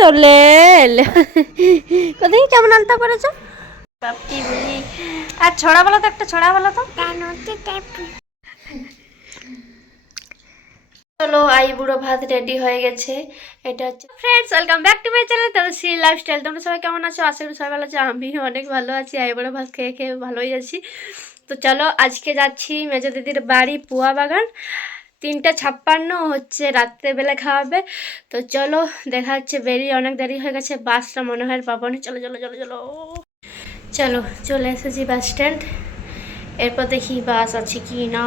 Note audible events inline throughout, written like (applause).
চলে এলে কোথায় কেমন আনতে পেরেছ? বাপটি বলি আর ছড়া বলো তো, একটা ছড়া বলো তো। চলো, আই বুড়ো ভাত রেডি হয়ে গেছে। এটা হচ্ছে friends welcome back to my channel তাদের সি লাইফস্টাইল তোমরা সবাই কেমন আছো? আশা করি সবাই ভালো আছো। আমি অনেক ভালো আছি, আই বুড়ো ভাত খেয়ে খেয়ে ভালোই আছি। তো চলো, আজকে যাচ্ছি মেজো দিদির বাড়ি, পুয়া বাগান। তিনটা ছাপ্পান্ন হচ্ছে রাত্রেবেলা খাওয়াবে। তো চলো, দেখা হচ্ছে বেরিয়ে। অনেক দেরি হয়ে গেছে, বাসটা মনে হয় পাবো না। চলো চলো চলো চলো। চলো, চলে এসেছি বাস স্ট্যান্ড। এরপর দেখি বাস আছে কি না।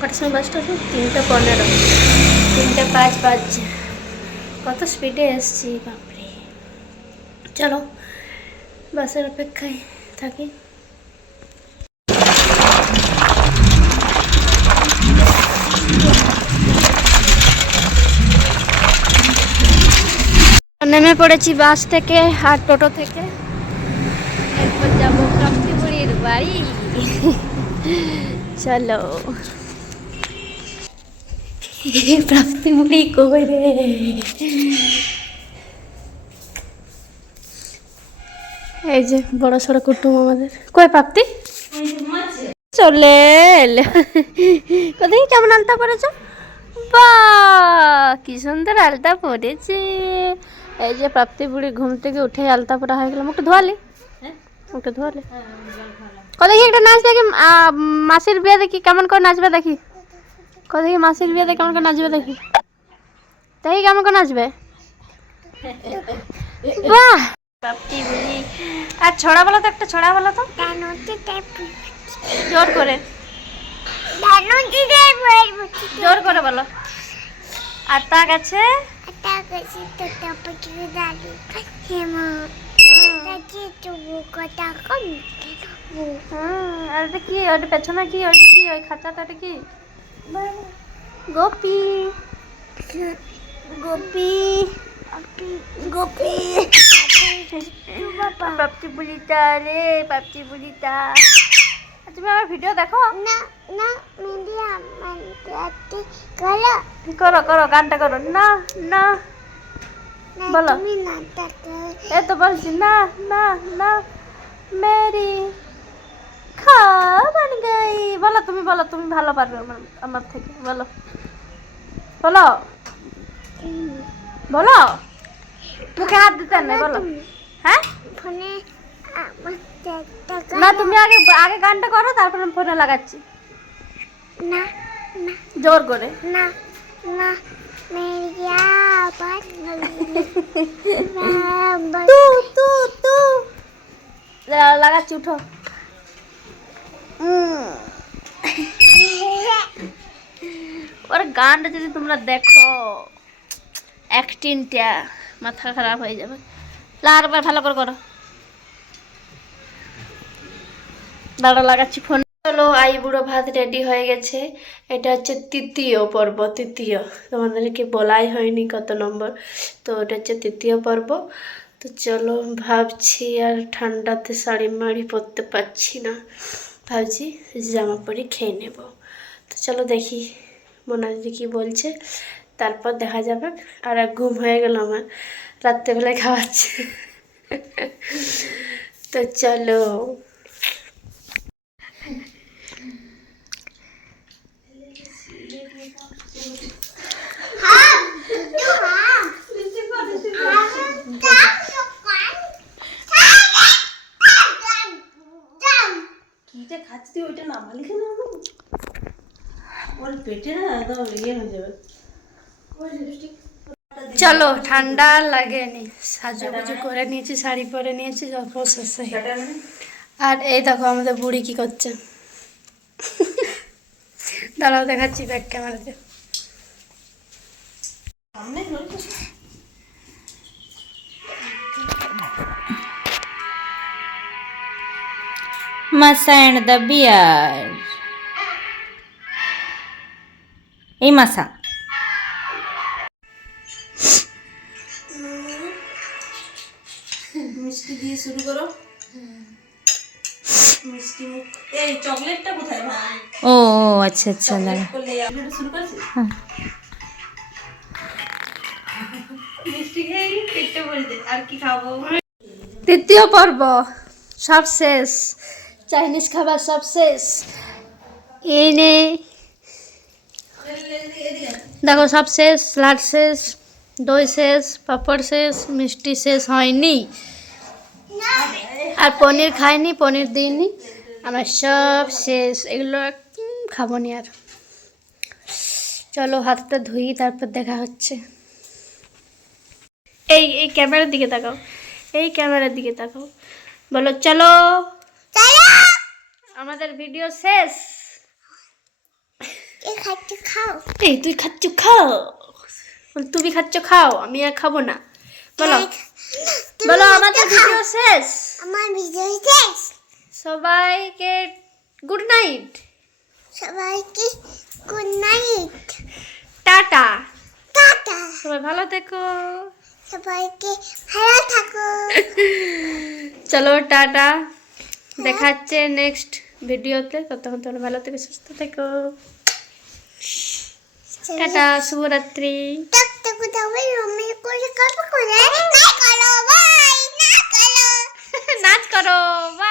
কটার সময় বাসটা তিনটা পনেরো। তিনটা পাঁচ বাজছে। কত স্পিডে এসছি, বাপরে। চলো, বাসের অপেক্ষায় থাকি। নেমে পড়েছি বাস থেকে আর টোটো থেকে। এরপর যাব প্রাপ্তিপুরীর বাড়ি। চলো। প্রাপ্তিপুরি কই রে এই যে বড় সড়ো কুটুম আমাদের। কই প্রাপ্তি চলে এলে। কোথায়? কেমন আলতা পরেছ বা কি সুন্দর আলতা পরেছে এই যে প্রাপ্তি বুড়ি ঘুম থেকে উঠে আলতা পরা হয়ে গেল মুখটা ধোয়ালি মুখটা ধোয়ালি কত দেখি একটা নাচ দেখি মাসির বিয়ে দেখি কেমন করে নাচবে দেখি। কত দেখি মাসির বিয়ে দেখি কেমন করে নাচবে দেখি। দেখি কেমন করে নাচবে। (laughs) বাহ! প্রাপ্তি বুড়ি। আর ছড়া বলো তো একটা ছড়া বলো তো। জোর করে। জোর করে বলো। আর হুম, আর কি ওটা পেছনে কি ওটা কি ওই খাঁচাটা ওটা কি গোপী গোপী গোপী প্রাপ্তি বুলিটা রে তুমি আমার ভিডিও দেখো? করো। করো গানটা করো। না না। বলো। এ তো বলছি না না না। মেরি খা বন গই। বলো তুমি বলো তুমি ভালো পারবে আমার আমার থেকে বলো। বলো। বলো। মুখে হাত দিতে নাই বলো। হ্যাঁ? না তুমি আগে আগে গানটা করো তারপরে ফোনে লাগাচ্ছি। না না। জোর করে। না না তু তু তু। লাগাচ্ছি উঠো। ওর গানটা যদি তোমরা দেখো অ্যাক্টিংটা মাথা খারাপ হয়ে যাবে। লারবার ভালো করে করো। দাঁড়া লাগাচ্ছি ফোন চলো, আই বুড়ো ভাত রেডি হয়ে গেছে। এটা হচ্ছে তৃতীয় পর্ব, তৃতীয়। তোমাদেরকে বলাই হয়নি কত নম্বর, তো এটা হচ্ছে তৃতীয় পর্ব। তো চলো, ভাবছি আর ঠান্ডাতে শাড়ি মাড়ি পরতে পারছি না। ভাবছি জামা পরে খেয়ে নেব। তো চলো দেখি মোনাদি কি বলছে। তারপর দেখা যাবে আর ঘুম হয়ে গেল আমার। রাত্রেবেলায় খাওয়াচ্ছে। তো চলো কিটা খাচ্ছি তুই ওইটা নামালি কেন আমি? ওর পেটে না একদম ইয়ে হয়ে যাবে। চলো ঠান্ডা লাগেনি সাজুগুজু করে নিয়েছি শাড়ি পরে নিয়েছি যত শেষ হয়ে গেল। আর এই দেখো আমাদের বুড়ি কি করছে। দাঁড়াও দেখাচ্ছি ব্যাক ক্যামেরাতে সামনে হলো তো। এই মাসা মিষ্টি দিয়ে শুরু করো। মিষ্টি মুখ। এই চকলেটটা কোথায়? ভাই ও আচ্ছা আচ্ছা দাঁড়া। শুরু করছিস? হ্যাঁ। মিষ্টি খেয়ে পেটে ভরে আর কি খাব? তৃতীয় পর্ব সব শেষ। চাইনিজ খাবার সব শেষ। এই নে দেখো সব শেষ স্যালাড শেষ দই শেষ পাপড় শেষ মিষ্টি শেষ হয়নি। আর পনির খাইনি পনির দিইনি। আমার সব শেষ এগুলো খাব নি আর। চলো হাতটা ধুই তারপর দেখা হচ্ছে। এই এই ক্যামেরার দিকে তাকাও। এই ক্যামেরার দিকে তাকাও। বলো চলো। আমাদের ভিডিও শেষ। খাচ্ছি খাও। এই তুই খাচ্ছ খাও। তুমি খাচ্ছ খাও আমি আর খাব না। বলো বলো আমাদের ভিডিও শেষ? আমার ভিডিও শেষ। সবাইকে গুড নাইট সবাইকে গুড নাইট টাটা। টাটা। সবাই ভালো থেকো। সবাইকে ভালো থাকো। (laughs) চলো টাটা। দেখাচ্ছে নেক্সট ভিডিওতে ততক্ষণ তোমরা ভালো থেকে সুস্থ থেকো। ટાટા શુભરાત્રી નાચ કરો બાય